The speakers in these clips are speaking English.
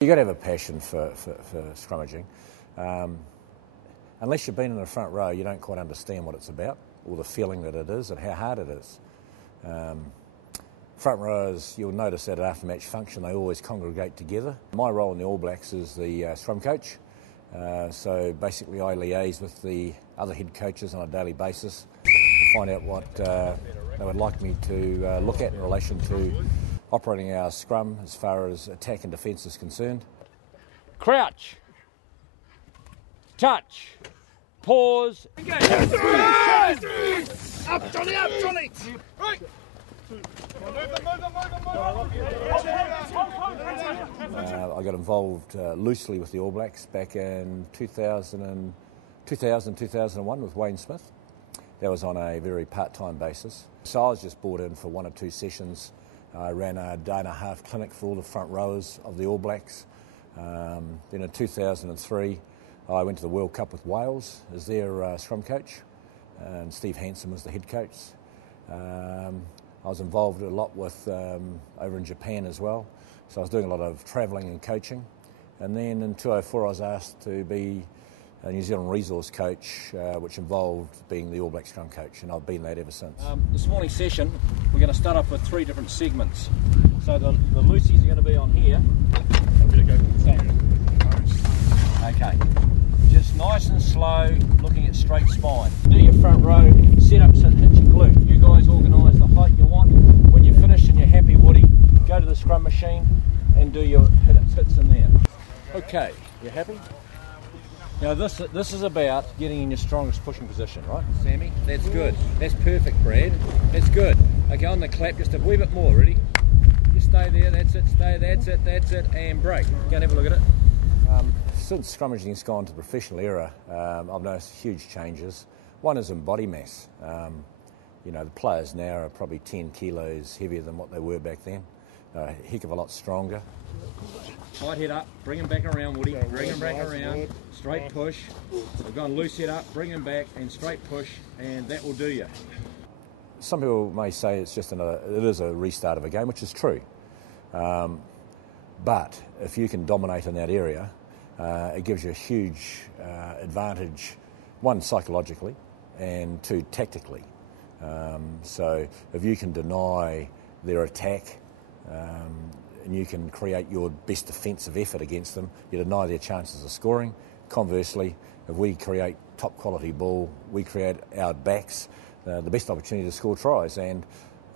You've got to have a passion for scrummaging. Unless you've been in the front row, you don't quite understand what it's about or the feeling that it is and how hard it is. Front rowers, you'll notice that at after-match function, they always congregate together. My role in the All Blacks is the scrum coach. So basically I liaise with the other head coaches on a daily basis to find out what they would like me to look at in relation to operating our scrum as far as attack and defence is concerned. Crouch, touch, pause, engage. Up, Johnny, up, Johnny! Right! I got involved loosely with the All Blacks back in 2001 with Wayne Smith. That was on a very part-time basis. So I was just brought in for 1 or 2 sessions. I ran a day-and-a-half clinic for all the front rowers of the All Blacks. Then in 2003, I went to the World Cup with Wales as their scrum coach, and Steve Hansen was the head coach. I was involved a lot with over in Japan as well, so I was doing a lot of travelling and coaching. And then in 2004 I was asked to be a New Zealand resource coach, which involved being the All Black scrum coach, and I've been that ever since. This morning's session, we're going to start off with 3 different segments. So the loosies are going to be on here. Okay. Just nice and slow, looking at straight spine. Do your front row, set up, sit, hit your glute. You guys organise the height you want. When you're finished and you're happy, Woody, go to the scrum machine and do your hits in there. Okay, you happy? Now this is about getting in your strongest pushing position, right, Sammy? That's good. That's perfect, Brad. That's good. Okay, on the clap, just a wee bit more. Ready? Just stay there. That's it. Stay. That's it. That's it. And break. Go and have a look at it. Since scrummaging's gone to the professional era, I've noticed huge changes. One is in body mass. You know, the players now are probably 10 kilos heavier than what they were back then. A heck of a lot stronger. Tight head up, bring him back around, Woody. Bring him back around, straight push. We've gone loose head up, bring him back, and straight push, and that will do you. Some people may say it is a restart of a game, which is true. But if you can dominate in that area, it gives you a huge advantage, 1, psychologically, and 2, tactically. So if you can deny their attack and you can create your best defensive effort against them, you deny their chances of scoring. Conversely, if we create top quality ball, we create our backs, the best opportunity to score tries. And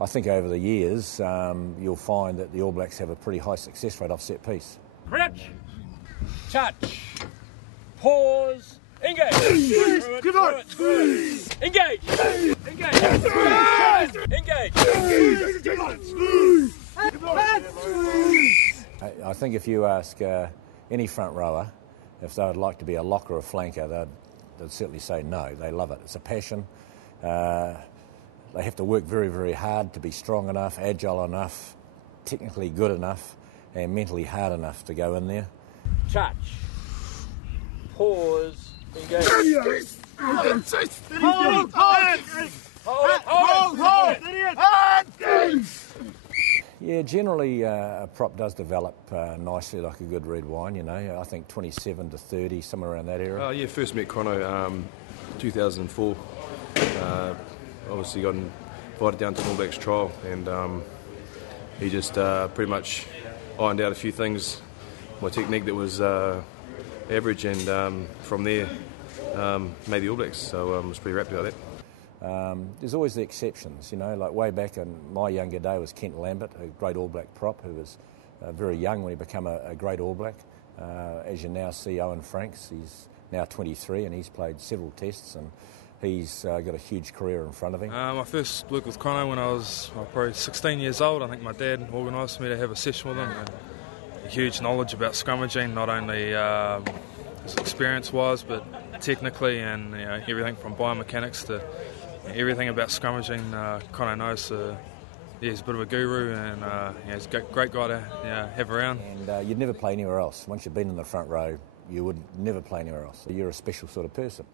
I think over the years, you'll find that the All Blacks have a pretty high success rate off set piece. Crouch, touch, pause, engage. Good on. Engage. Engage. Engage. I think if you ask any front rower if they would like to be a locker or a flanker, they'd certainly say no. They love it. It's a passion. They have to work very, very hard to be strong enough, agile enough, technically good enough, and mentally hard enough to go in there. Touch, pause, engage. Hold. Yeah, generally a prop does develop nicely like a good red wine, you know. I think 27 to 30, somewhere around that area. Yeah, first met Cron 2004. Obviously got invited down to an All Blacks trial, and he just pretty much ironed out a few things, my technique that was average, and from there made the All Blacks, so I was pretty happy about that. There's always the exceptions, you know, like way back in my younger day was Kent Lambert, a great All Black prop who was very young when he became a great All Black. As you now see, Owen Franks, he's now 23 and he's played several tests and he's got a huge career in front of him. I first worked with Cron when I was probably 16 years old. I think my dad organised me to have a session with him. And huge knowledge about scrummaging, not only experience-wise but technically, and everything from biomechanics to everything about scrummaging. Cron knows. He's a bit of a guru, and he's a great guy to have around. And you'd never play anywhere else. Once you've been in the front row, you would never play anywhere else. You're a special sort of person.